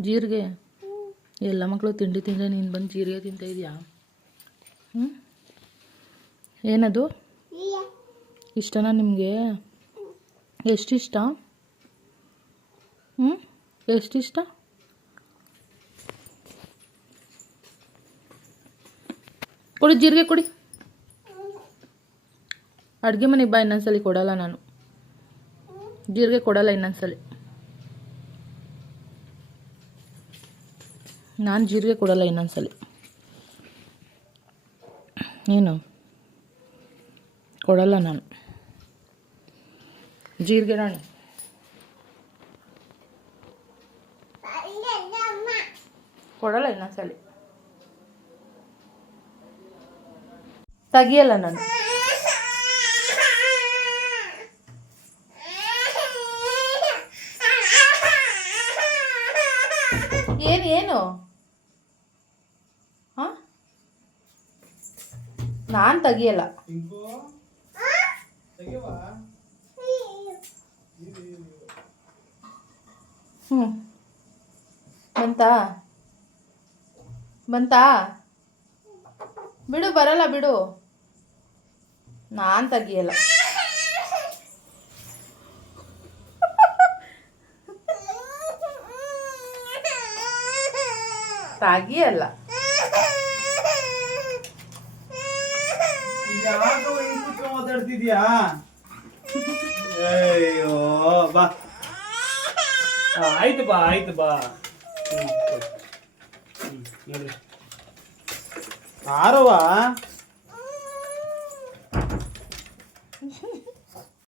ಜೀರಿಗೆ? ಎಲ್ಲ ಮಕ್ಕಳು ತಿಂಡಿ ತಿಂದರೆ ನೀನು ಬಂದು ಜೀರಿಗೆ ತಿಂತ ಇದೆಯಾ? ಹ್ಞೂ ಏನದು? ಇಷ್ಟನಾ ನಿಮಗೆ? ಎಷ್ಟಿಷ್ಟ ಹ್ಞೂ ಎಷ್ಟಿಷ್ಟ ಕೊಡಿ ಜೀರಿಗೆ ಕೊಡಿ. ಅಡುಗೆ ಮನೆಗೆ ಬಾ ಇನ್ನೊಂದ್ಸಲಿ ಕೊಡಲ್ಲ ನಾನು. ಜೀರಿಗೆ ಕೊಡಲ್ಲ ಇನ್ನೊಂದ್ಸಲಿ. ನಾನು ಜೀರಿಗೆ ಕೊಡಲ್ಲ ಇನ್ನೊಂದ್ಸಲ. ಏನು? ಕೊಡಲ್ಲ ನಾನು. ಜೀರಿಗೆ ರಾಣಿ. ಕೊಡಲ್ಲ ಇನ್ನೊಂದ್ಸಲ. ತೆಗಿಯಲ್ಲ ನಾನು. ಏನು ಏನು? ನಾನು ತೆಗಿಯಲ್ಲ. ಹ್ಞೂ ಬಂತಾ? ಬಂತಾ? ಬಿಡು ಬರಲ್ಲ ಬಿಡು. ನಾನು ತೆಗಿಯಲ್ಲ. ತೆಗಿಯಲ್ಲ. ಯಾಕೋ ಹಿಂಗ್ ಅಯ್ಯೋ ಬಾ. ಆಯ್ತು ಬಾ ಆಯ್ತು ಬಾ. ಹ್ಮ್, ಹ್ಮ್, ಆರವ